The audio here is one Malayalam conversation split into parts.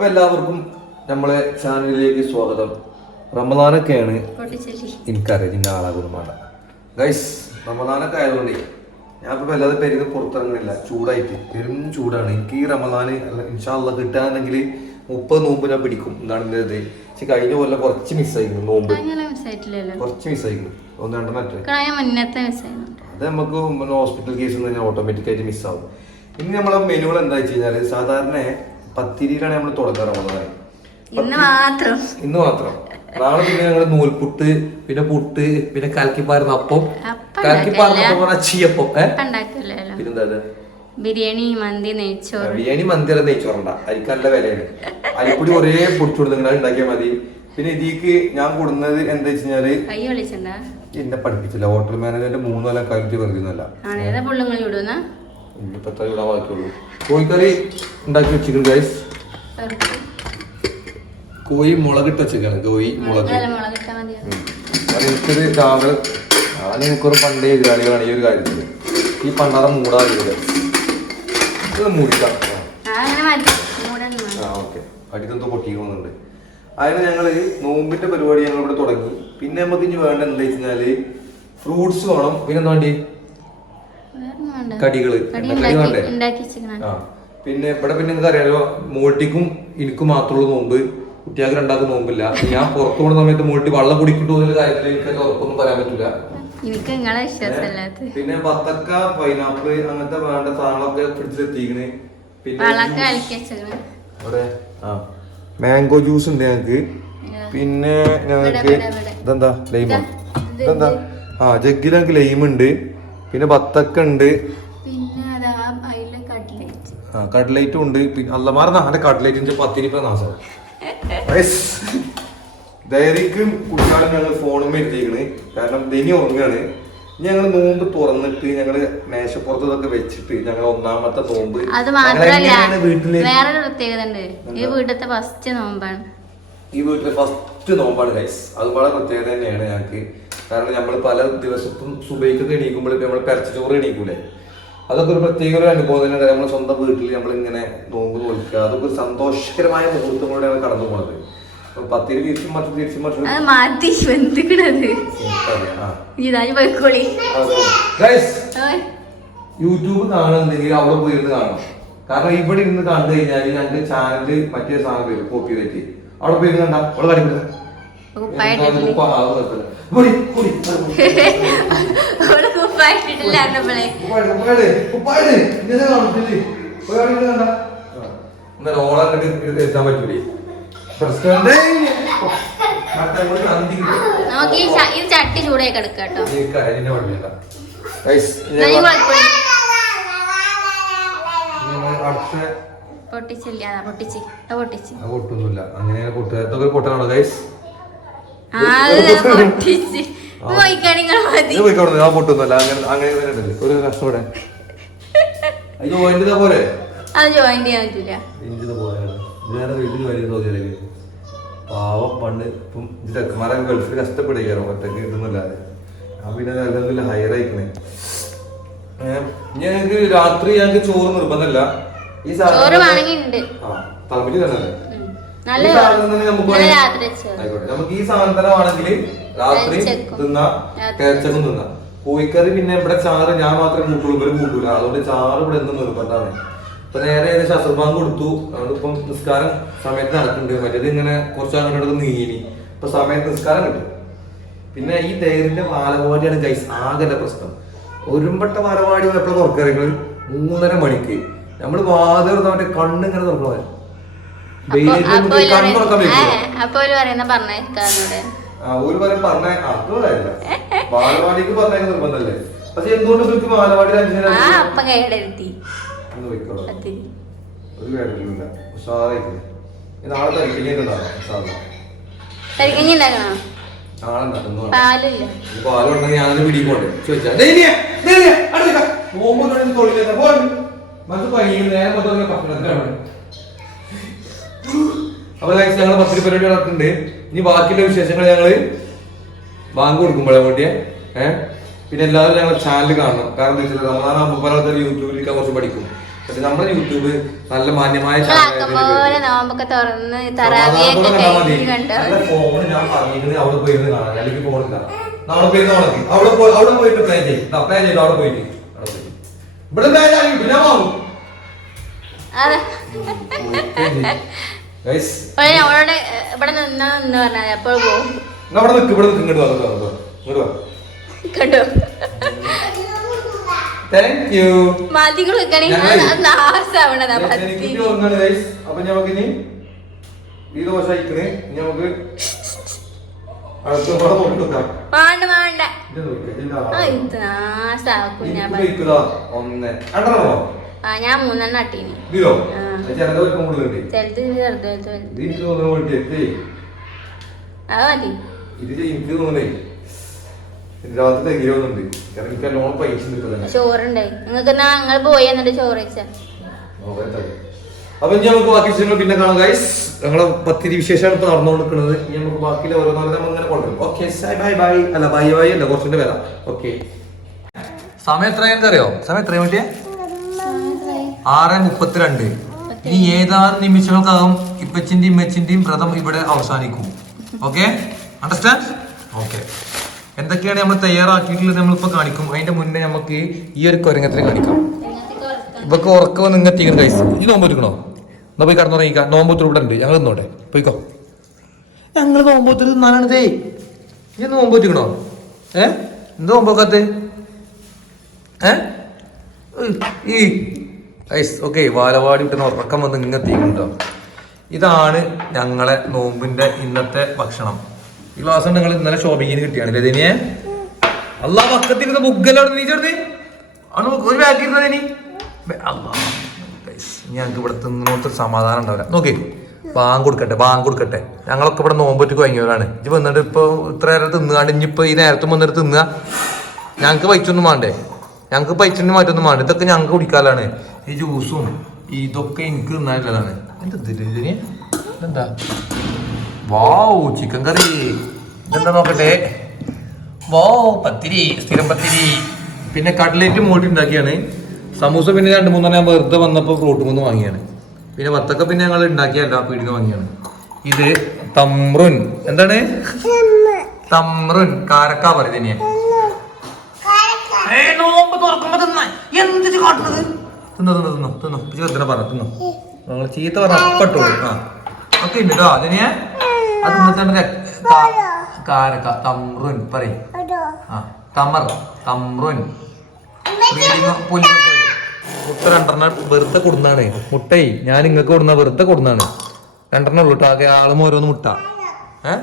അപ്പൊ എല്ലാവർക്കും നമ്മളെ ചാനലിലേക്ക് സ്വാഗതം. റമദാനൊക്കെയാണ് എനിക്കറിയാം നിന്റെ ആളാ വേണ്ട. ഗൈസ് റമദാനൊക്കെ ആയതുകൊണ്ട് ഞാൻ ഇപ്പൊ വല്ലാതെ പെരുന്ന് പുറത്തിറങ്ങുന്നില്ല ചൂടായിട്ട്. പെരും ചൂടാണ്. എനിക്ക് ഈ റമദാന് ഇൻഷാല്ല കിട്ടാണെങ്കിൽ മുപ്പത് നോമ്പ് ഞാൻ പിടിക്കും. എന്താണ് എന്റെ ഇത്. പക്ഷെ കഴിഞ്ഞ പോലെ കുറച്ച് മിസ്സായിരുന്നു നോമ്പ്. കുറച്ച് മിസ്സായിരുന്നു ഒന്ന് രണ്ടെണ്ണം കഴിഞ്ഞ മുന്നത്തെ മിസ്സായിരുന്നു അത് നമുക്ക് ഹോസ്പിറ്റൽ കേസ് കഴിഞ്ഞാൽ ഓട്ടോമാറ്റിക് ആയിട്ട് മിസ്സാവും ഇനി നമ്മളെ മെനുകൾ എന്താ വെച്ച് കഴിഞ്ഞാൽ സാധാരണ പത്തിരിയിലാണ് നമ്മൾ റമദാന് ഇന്ന് മാത്രം. ഇന്ന് മാത്രം. നാളെ പിന്നെ ഞങ്ങൾ നൂൽപുട്ട് പിന്നെ പുട്ട് പിന്നെ കലക്കിപ്പാരുന്ന അപ്പം. കലക്കിപ്പാരുന്ന അപ്പം പറഞ്ഞാൽ ചീയപ്പം ഏ? ഇപ്പം ഉണ്ടാക്കില്ലല്ലോ പിന്നെന്താ ബിരിയാണി മന്തി നെയ്ച്ചോറ്. ബിരിയാണി മന്തി നെയ്ച്ചോറണ്ട അരിക്ക് നല്ല വിലയാണ്. അരിപ്പൊടി ഒരേ പൊടിച്ചുകൊടുത്ത് നിങ്ങൾ ഉണ്ടാക്കിയാൽ മതി. പിന്നെ ഇതിക്ക് ഞാൻ കൊടുക്കുന്നത് എന്താ വെച്ച് കഴിഞ്ഞാൽ കൈ വിളിച്ചിട്ടുണ്ടാ എന്നെ പഠിപ്പിച്ചില്ല. ഹോട്ടൽ മാനേജ്മെന്റ് മൂന്ന് കൊല്ലം കരുതി ആണ്? ഏതാ പുള്ളുങ്ങൾ ഇടുന്ന ഇനിയിപ്പോ എത്ര ഇവിടെ ബാക്കിയുള്ളൂ കോഴിക്കറി ഉണ്ടാക്കി വെച്ചിട്ടുണ്ട് ഗൈസ് കോഴി മുളകിട്ട് വെച്ചേക്കാണ് കോഴി മുളക്. അത് എനിക്കൊരു രാവിലെ ഞാൻ എനിക്കൊരു പണ്ടേ എതിരാളികളാണ് ഈ ഒരു കാര്യത്തിൽ ഈ പണ്ടാറ മൂടാറില്ല ഇത് മൂടിക്കാം. ആ ഓക്കെ അടിത്തന്തോ പൊട്ടിക്കുന്നുണ്ട് അതിന് ഞങ്ങൾ നോമ്പിന്റെ പരിപാടി ഞങ്ങൾ ഇവിടെ തുടങ്ങി. പിന്നെ നമുക്ക് ഇനി വേണ്ട എന്താ വെച്ചാൽ ഫ്രൂട്ട്സ് വേണം. പിന്നെ എന്താ വേണ്ടി? കടികൾ കടി വേണ്ടേ? ആ പിന്നെ ഇവിടെ പിന്നെ നിങ്ങൾക്ക് അറിയാലോ മോൾട്ടിക്കും എനിക്കും മാത്രമുള്ള നോമ്പ് കുട്ടിയാൾക്ക് രണ്ടാൾക്ക് നോമ്പില്ല. ഞാൻ പുറത്തു പോകുന്ന സമയത്ത് മോൾട്ടി വെള്ളം കുടിക്കിട്ടു എന്നുള്ള കാര്യത്തിൽ എനിക്ക് ഉറപ്പൊന്നും പറയാൻ പറ്റില്ല എനിക്ക് നിങ്ങളെ വിശ്വാസമല്ലാത്ത. പിന്നെ വത്തക്ക പൈനാപ്പിൾ അങ്ങനത്തെ വേണ്ട സാധനങ്ങളൊക്കെ ഫ്രിഡ്ജിലെത്തിക്കണ് പിന്നെ മാംഗോ ജ്യൂസ് ഉണ്ട് ഞങ്ങക്ക് പിന്നെ ഇവിടെ. ഇതെന്താ? ലൈമ ഇതെന്താ? ആ ജഗ്ഗിൽ ഞങ്ങൾക്ക് ലൈമുണ്ട് പിന്നെ ബത്തക്ക ഉണ്ട്. കട്ട്ലേറ്റ് ഉണ്ട്. പിന്നെ അല്ല മാറുന്ന അവന്റെ കട്ട്ലേറ്റിന്റെ പത്തിരിപ്പ നാശം ഡയറിക്കും കുട്ടികളും ഞങ്ങൾ ഫോണും എഴുതിയിരിക്കണ് കാരണം ദനി ഉറങ്ങാണ്. ഞങ്ങൾ നോമ്പ് തുറന്നിട്ട് ഞങ്ങൾ മേശപ്പുറത്ത് ഇതൊക്കെ വെച്ചിട്ട് ഞങ്ങൾ ഒന്നാമത്തെ നോമ്പ്. അത് ഞങ്ങൾ മാത്രല്ല എങ്ങനെയാണ് വീട്ടിൽ വേറൊരു പ്രത്യേകത ഉണ്ട്. ഈ വീട്ടിലത്തെ ഫസ്റ്റ് നോമ്പാണ്. ഈ വീട്ടിലെ ഫസ്റ്റ് നോമ്പാണ് ഗൈസ് അത് വളരെ പ്രത്യേകത തന്നെയാണ് ഞങ്ങൾക്ക് കാരണം നമ്മൾ പല ദിവസത്തും സുബൈക്കൊക്കെ എണീക്കുമ്പോൾ നമ്മൾ പെരച്ചോറ് എണീക്കൂലേ? അതൊക്കെ ഒരു പ്രത്യേക ഒരു അനുഭവം തന്നെയാണ്. നമ്മൾ സ്വന്തം വീട്ടിൽ നമ്മൾ ഇങ്ങനെ നോമ്പ് നോക്കുക അതൊക്കെ ഒരു സന്തോഷകരമായ മുഹൂർത്തങ്ങളോടെയാണ് കടന്നു പോണത്. പത്തിരി തിരിച്ചും മറ്റു തിരിച്ചും മറ്റു. മാറ്റി. യൂട്യൂബ് കാണുന്നുണ്ടെങ്കിൽ അവിടെ പോയി ഇരുന്ന് കാണണം. കാരണം ഇവിടെ ഇരുന്ന് കണ്ടു കഴിഞ്ഞാൽ ഞങ്ങൾക്ക് ചാനൽ മറ്റേ സാധനം വരും കോപ്പി റൈറ്റ് അവിടെ പോയി ഇരുന്ന് കണ്ട അവിടെ കാണിക്കുന്നത് കുപ്പായിട്ടിട്ടില്ല അവൾ കുപ്പായിട്ടിട്ടില്ല നമുക്ക് ഈ ചട്ടി ചൂടായി കിടക്കാം കേട്ടോ. എന്നാ ഈ കുഴപ്പമില്ല. അടുത്ത പൊട്ടിച്ചില്ല പൊട്ടിച്ച്. പൊട്ടിച്ച്. പൊട്ടൊന്നുമില്ല. അങ്ങനെ പൊട്ടുകാരത്തൊക്കെ പൊട്ടനാണോ ഗൈസ് ഞാൻ ആ. അങ്ങനെ അങ്ങനെ തന്നെ. ഒരു കഷ്ടപ്പെടെ ഇത് പോയിന്റ് പോലെ? അത് ജോയിൻ ചെയ്യാൻ പറ്റില്ല ഇഞ്ചിത് പോലെയാണ് വീട്ടിൽ പാവം പണ്ട് ഇപ്പം ഇത് ചെക്കന്മാരൊക്കെ ഗൾഫിൽ കഷ്ടപ്പെടുകയാണ് ഒറ്റയ്ക്ക് കിട്ടുന്നില്ലാതെ. ഞാൻ പിന്നെ നല്ല ഹയർ അയക്കണേ ഞങ്ങൾക്ക് രാത്രി ഞങ്ങൾക്ക് ചോറ് നിർബന്ധമല്ല. ഈ സാധനം തമിഴ് ആ തന്നെ. നല്ല നമുക്ക് രാത്രി ആയിക്കോട്ടെ. നമുക്ക് ഈ സാധനമാണെങ്കിൽ രാത്രി. തിന്നാ തിന്നാ. കോഴിക്കറി പിന്നെ ഇവിടെ ചാറ് ഞാൻ മാത്രമേ കൂട്ടുള്ളൂ ഇവർ കൂട്ടൂല. അതുകൊണ്ട് ചാറ് ഇവിടെ എന്ത് നിർബന്ധമാണ്. ഇപ്പൊ നേരെ ഏകദേശം അസുർബാങ്ക് കൊടുത്തു. അതുകൊണ്ടിപ്പം നിസ്കാരം സമയത്ത് നടക്കുന്നുണ്ട്. മറ്റേത് ഇങ്ങനെ കുറച്ച് അങ്ങോട്ട് നീങ്ങി. ഇപ്പൊ സമയത്ത് നിസ്കാരം കിട്ടും. പിന്നെ ഈ തേരിന്റെ വാലപാടിയാണ് ഗൈസ് ആകെ പ്രശ്നം. ഒരുമ്പട്ട വാലപാടി എപ്പോഴും തുറക്കറികൾ മൂന്നര മണിക്ക്. നമ്മൾ വാതിൽ മറ്റേ കണ്ണിങ്ങനെ തുറക്കണ അപ്പൊ പറയുന്ന- പറഞ്ഞേക്കാന്നോട് ഒരു വരെ പറഞ്ഞ അതുകൊണ്ടല്ല ബാലവാടിക്ക് പറഞ്ഞ നിർബന്ധമല്ലേ? പക്ഷെ എന്തുകൊണ്ട് ഇവർക്ക് ബാലവാടി അപ്പ കേടെടുത്തി ഒരു കാര്യമില്ല ഉഷാറായിട്ടില്ല. നാളെ തരിക്കലുണ്ടാവും ഉഷാറാ കരിക്കഞ്ഞി ഉണ്ടാക്കണോ? നാളെ ഉണ്ടാക്കുന്നു പാലില്ല. പാൽ ഉണ്ടെങ്കിൽ ഞാനത് പിടിക്കോട്ടെ ചോദിച്ചാ ധൈര്യ, ധൈര്യ, അടുത്ത നിക്ക. നോമ്പ് തൊഴിലില്ല. മനസ്സ് പയ്യ നേരെ മൊത്തം പട്ടണത്തിലാണ് അപ്പൊ ഞങ്ങൾ പത്തിരി പരിപാടി നടത്തുന്നുണ്ട് ഇനി ബാക്കിയുള്ള വിശേഷങ്ങൾ ഞങ്ങൾ ബാങ്ക് കൊടുക്കുമ്പോഴേ വേണ്ടിയേ. ഏഹ് പിന്നെ എല്ലാവരും ഞങ്ങൾ ചാനൽ കാണണം. കാരണം എന്താ വെച്ചാൽ ആകുമ്പോൾ പല ആൾക്കാർ യൂട്യൂബിലേക്ക് കുറച്ച് പഠിക്കും. പക്ഷെ നമ്മുടെ യൂട്യൂബ് നല്ല മാന്യമായ നിങ്ങളാക്കം പോലെ നോമ്പൊക്കെ തുറന്ന് തറാവിയൊക്കെ കഴിഞ്ഞ് കണ്ടോ? ഫോണ് ഞാൻ പറഞ്ഞിരുന്നത് അവിടെ പോയിരുന്ന് കാണാൻ അല്ലെങ്കിൽ ഫോണില്ല അവിടെ പോയിരുന്ന് ഉണക്കി അവിടെ പോയി അവിടെ പോയിട്ട് പ്ലാൻ ചെയ്യും. പ്ലാൻ ചെയ്തു അവിടെ പോയിട്ട് അവിടെ പോയി. ഇവിടെ പ്ലാൻ ആക്കി നമ്മളോട് ഇവിടെ നിന്നാ നിന്ന് പറഞ്ഞാൽ എപ്പോൾ പോകും. അവിടെ നിൽക്ക് ഇവിടെ നിൽക്ക് ഇങ്ങോട്ട് വാ ഇങ്ങോട്ട് വാ, കണ്ടോ താങ്ക് യു മതികൾ നാസാവണതാ അപ്പൊ നമുക്ക് ഇനി ഈ ദോശ അയക്കണേ ഇവിടെ നോക്കാം വേണ്ട വേണ്ട. നാസാക്കും ഞാൻ മൂന്നെണ്ണം അട്ടീനി ഇതിലോ ആ. ചിലത് വലിപ്പം കൂടുതലുണ്ട്. ചെറുത് ചെറുത് ചെറുത് വലുത്. ഇത് എനിക്ക് തോന്നുന്നു വേണ്ടി എത്തേ അത് ഇത് എനിക്ക് തോന്നുന്നേ രാത്രി തികയൊന്നുണ്ട് കാരണം എനിക്ക് ലോൺ പൈസ നിൽക്കുന്നത് ചോറുണ്ടായി നിങ്ങൾക്ക് എന്നാ നിങ്ങൾ പോയി എന്നിട്ട് ചോറ് വെച്ചാ അപ്പൊ ഇനി നമുക്ക് ബാക്കി വിഷയങ്ങൾ പിന്നെ കാണാം ഗൈസ് ഞങ്ങളെ പത്തിരി വിശേഷമാണ് ഇപ്പൊ നടന്നുകൊണ്ടിരിക്കുന്നത്. ഇനി നമുക്ക് ബാക്കിയിലെ ഓരോന്നോരെ നമ്മൾ ഇങ്ങനെ കൊണ്ടുവരും. ഓക്കെ ബൈ ബൈ അല്ല ബൈ ബൈ അല്ല കുറച്ചുകൂടെ വരാം. ഓക്കെ സമയം എത്രയാണെന്ന് അറിയോ? സമയം എത്രയാ വേണ്ടിയേ ആറ് മുപ്പത്തിരണ്ട്. ഇനി ഏതാനും നിമിഷങ്ങൾക്കകം ഇപ്പച്ചിന്റെയും ഇമ്മച്ചിന്റെയും വ്രതം ഇവിടെ അവസാനിക്കും. ഓക്കെ അണ്ടർസ്റ്റാൻഡ് ഓക്കെ എന്തൊക്കെയാണ് നമ്മൾ തയ്യാറാക്കിയിട്ടുള്ളത് നമ്മളിപ്പോ കാണിക്കും. അതിന്റെ മുന്നേ നമുക്ക് ഈ ഒരു കൊരങ്ങത്തിന് കാണിക്കാം. ഇവക്ക് ഉറക്കം വന്ന് ഇങ്ങെത്തിക്കണം കൈസ് ഈ നോമ്പ് എടുക്കണോ എന്നാ പോയി കടന്നുറങ്ങിക്കാം നോമ്പ് ഇവിടെ ഉണ്ട്. ഞങ്ങൾ നിന്നോട്ടെ. പോയിക്കോ. ഞങ്ങൾ നോമ്പ് തിന്നാനാണിതേ ഈ നോമ്പ് വെച്ചിക്കണോ ഏ? എന്ത് നോമ്പോക്കത്ത് ഏ? ഈ ഐസ് ഓക്കെ വാലവാടി വിട്ടുന്ന ഉറക്കം വന്ന് ഇങ്ങെത്തിക്കുന്നുണ്ടോ ഇതാണ് ഞങ്ങളെ നോമ്പിന്റെ ഇന്നത്തെ ഭക്ഷണം. ഈ ഗ്ലാസ് നിങ്ങൾ ഇന്നലെ ഷോപ്പിങ്ങിന് കിട്ടിയാണ് ഇതിനെ അല്ല പക്കത്തിരുന്ന് ബുക്കെല്ലാം നീ ചേർന്ന് ആണ് ഒരു ബാഗ് ഇരുന്നത് ഇനി. ഞങ്ങൾക്ക് ഇവിടെ തിന്നോട്ട് സമാധാനം ഉണ്ടാവില്ല. നോക്കി ബാങ്ക് കൊടുക്കട്ടെ ബാങ്ക് കൊടുക്കട്ടെ. ഞങ്ങളൊക്കെ ഇവിടെ നോമ്പൊറ്റക്ക് വാങ്ങിയവരാണ് ഇജ്ജ് വന്നിട്ട് ഇപ്പൊ ഇത്ര നേരം തിന്നുകാണ്ട് ഇനിയിപ്പോ ഈ നേരത്തും വന്നിട്ട് തിന്നുക ഞങ്ങൾക്ക് പൈസൊന്നും വേണ്ടേ? ഞങ്ങൾക്ക് പൈസന്റെ മാറ്റൊന്നും വേണ്ട. ഇതൊക്കെ ഞങ്ങൾക്ക് കുടിക്കാനാണ് ഈ ജ്യൂസും ഇതൊക്കെ എനിക്ക് നല്ലതാണ് എന്താ ഇതിന് എന്താ വാവ് ചിക്കൻ കറി ഇതെന്താ നോക്കട്ടെ? വോ പത്തിരി സ്ഥിരം പത്തിരി. പിന്നെ കട്ട്ലേറ്റ് മോട്ടി ഉണ്ടാക്കിയാണ്. സമൂസ പിന്നെ രണ്ട് മൂന്നെണ്ണം ഞാൻ വെറുതെ വന്നപ്പോൾ ഫ്രൂട്ട് മൂന്ന് വാങ്ങിയാണ്. പിന്നെ വത്തക്ക പിന്നെ ഞങ്ങൾ ഉണ്ടാക്കിയല്ല പീടിക വാങ്ങിയാണ്. ഇത് തമ്രുൻ. എന്താണ്? തമ്രുൻ. കാരക്ക പറയുന്നത് നോമ്പ് തുറക്കുമ്പോ തന്നെ എന്ത് കാട്ടുന്നത്? തിന്നോ തിന്നോ തിന്നോ തിന്നോ. ചെറുതിനെ പറ തിന്നോ. നിങ്ങൾ ചീത്ത പറഞ്ഞ അപ്പട്ടോ ആ. ഒക്കെ ഉണ്ട് കേട്ടോ അതിനെ അത് തിന്നിട്ട് കാരക്ക തമ്രുൻ പറയും. ആ തമർ തമ്രുൻ. വരും. മുട്ട രണ്ടെണ്ണം വെറുതെ കൊടുന്നാണ്. മുട്ടേ ഞാൻ ഇങ്ങക്ക് കൊടുന്ന വെറുതെ കൊടുന്നാണ്. രണ്ടെണ്ണം ഉള്ളു കേട്ടോ ആകെ ആളും ഓരോന്ന് മുട്ട. ഏ?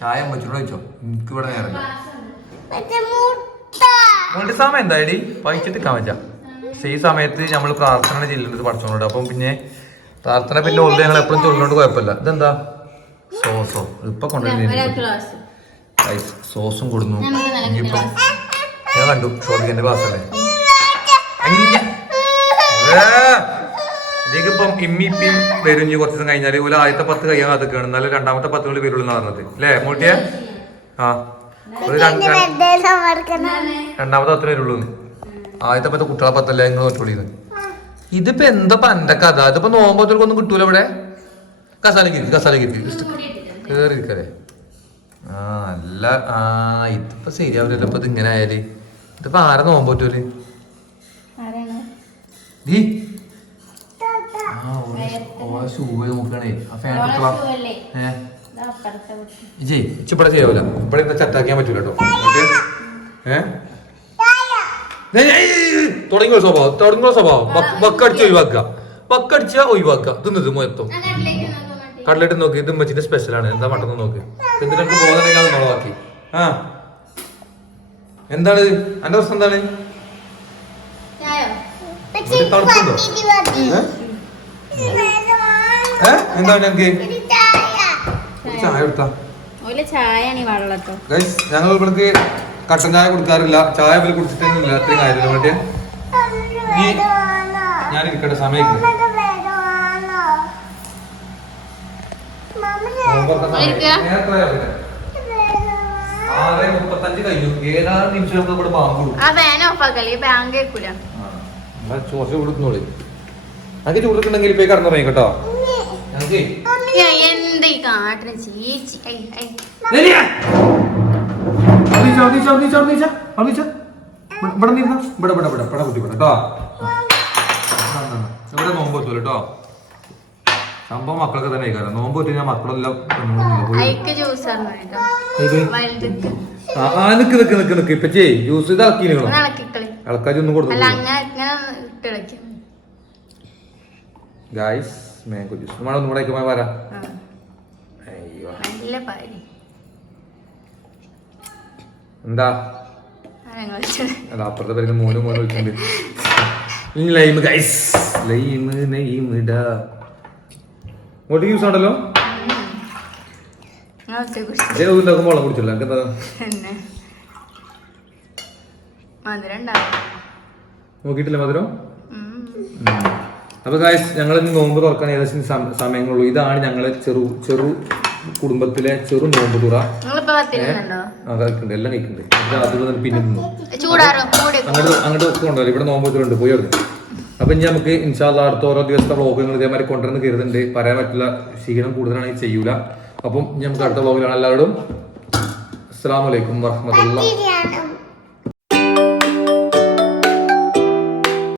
ചായ വെച്ചോട് വെച്ചോ എനിക്ക് ഇവിടെ നേരം സമയം വായിച്ചിട്ട് നിൽക്കാൻ പറ്റാ പക്ഷെ ഈ സമയത്ത് നമ്മൾ പ്രാർത്ഥന ചെല്ലേണ്ടത് പഠിച്ചോണ്ട് അപ്പം പിന്നെ പ്രാർത്ഥന പിന്നെ ഉള്ളത് ഞങ്ങൾ എപ്പോഴും ചൊല്ലുകൊണ്ട് കുഴപ്പമില്ല. ഇതെന്താ? സോസോ. ഇപ്പൊ ഗൈസ്, സോസും കൊടുന്നു. ഇനിയിപ്പം. ഞാൻ കണ്ടു ഷോപ്പിന്റെ ക്ലാസ്സല്ലേ ഇതിപ്പം ഇമ്മി ഇപ്പം വരും ഇനി കുറച്ച് ദിവസം കഴിഞ്ഞാൽ ഒരു ആദ്യത്തെ പത്ത് കഴിയാൻ അതൊക്കെയാണ് എന്നാലും രണ്ടാമത്തെ പത്ത് കളി വരുള്ളൂ എന്ന് പറഞ്ഞത്. അല്ലേ മൂട്ടിയെ ആ. ഒരു രണ്ട് രണ്ടാമത്തെ പത്തിന് വരുള്ളൂ ആദ്യത്തെ പത്ത് കുട്ടികളെ പത്തല്ലേ നിങ്ങൾ നോട്ടുള്ളത് ഇതിപ്പോ എന്താ പന്റെ കഥ? ഇതിപ്പോ നോമ്പത്തിൽക്കൊന്നും കിട്ടൂല ഇവിടെ? കസാലക്ക് കസാലക്ക്. കേറി ഇരിക്കല്ലേ ആ അല്ല ആ ഇതിപ്പോ ശരിയാവില്ലല്ലോ. ഇപ്പൊ ഇത് ഇങ്ങനെ ആയാൽ. ഇതിപ്പോ ആരെ നോമ്പറ്റൂൽ ഇജേ ഇച്ചിപ്പടെ ചെയ്യാവില്ല ഇവിടെ എന്താ ചട്ടാക്കിയാൻ പറ്റൂല കേട്ടോ ഏഹ് തുടങ്ങിയ സ്വഭാവം തുടങ്ങിയ സ്വഭാവം വക്കടിച്ച ഒഴിവാക്കുക. വക്കടിച്ച ഒഴിവാക്കുക. തിന്നത് മൊത്തം. കടലിട്ട് നോക്കി ഇത് മച്ചിന്റെ സ്പെഷ്യലാണ് എന്താ മട്ടന്ന് നോക്ക്. നമുക്ക് ബോധനെങ്കിൽ മുളവാക്കി ആ. എന്താണ്? എന്റെ പ്രശ്നം എന്താണ്? തണുപ്പുണ്ടോ? എന്താണ് എനിക്ക് ചായ. എടുത്താ ഞങ്ങൾ ഇവിടേക്ക് കട്ടൻ ചായ കൊടുക്കാറില്ല. ചായ പോലും കുടിച്ചിട്ടൊന്നുമില്ല. അത്രയും കാര്യമില്ല വേണ്ടിയ ഞാൻ ഇരിക്കട്ടെ സമയം. ആറ് മുപ്പത്തഞ്ച് കഴിഞ്ഞു ഏതാനും നിമിഷം ഇവിടെ ബാങ്ക് ചോർച്ച കൊടുക്കുന്നോളി പോയി കടന്നുറങ്ങി കേട്ടോ. ഞങ്ങൾക്ക് എന്ത് ഈ കാട്ടിന് ചേച്ചി. ഐ ഐ ഇവിടെ നിന്ന ഇവിടെ ഇവിടെ ഇവിടെ. ഇവിടെ കുട്ടി ഇവിടെ കേട്ടോ ഇവിടെ നോമ്പ് വെച്ചു കേട്ടോ സംഭവം മക്കളൊക്കെ തന്നെ കഴിക്കാറ് നോമ്പ് വെച്ച് ഞാൻ മക്കളെല്ലാം ആ ആ, നിക്ക് നിക്ക് നിക്ക് നിക്ക്. ഇപ്പൊ ചെയ് ജ്യൂസ് ഇതാക്കി ഇളക്കാജി ഒന്നും ഇട്ടിളക്കും ഗായ്സ് മാംഗോ ജ്യൂസ് നമ്മളൊന്നും കൂടെ വരാം. അയ്യോ. എന്താ? അത് അപ്പുറത്തെ പേര് മോനും മോനും വിളിക്കുന്നുണ്ട് ലൈമ് ഗൈസ് ലൈമ് നെയ്മിടാ ഇങ്ങോട്ട് ജ്യൂസ് ഉണ്ടല്ലോ വെള്ളം കുടിച്ചില്ല എനിക്ക് എന്താ? നോക്കിയിട്ടില്ല മധുരം. അപ്പൊ ഗായ്സ് ഞങ്ങൾ നോമ്പ് തുറക്കാൻ ഏകദേശം സമയങ്ങളുള്ളൂ. ഇതാണ് ഞങ്ങളെ ചെറു ചെറു കുടുംബത്തിലെ ചെറു നോമ്പ് തുറ. അതൊക്കെ എല്ലാം കഴിക്കുന്നുണ്ട്. അത് വന്നിട്ട് പിന്നെ അങ്ങോട്ട് അങ്ങോട്ട് കൊണ്ടുവരും. ഇവിടെ നോമ്പ് വെച്ചിട്ടുണ്ട് പോയി അവിടെ. അപ്പൊ ഇനി നമുക്ക് ഇൻഷാല്ല അടുത്ത ഓരോ ദിവസത്തെ വ്ലോഗങ്ങൾ ഇതേമാതിരി കൊണ്ടുവരുന്ന കരുതുന്നുണ്ട്. പറയാൻ പറ്റില്ല ക്ഷീണം കൂടുതലാണെങ്കിൽ ചെയ്യൂല. അപ്പം ഇനി നമുക്ക് അടുത്ത വ്ലോഗിലാണ്. എല്ലാവരോടും അസ്സാം വലൈക്കും വർഹമത്തുള്ള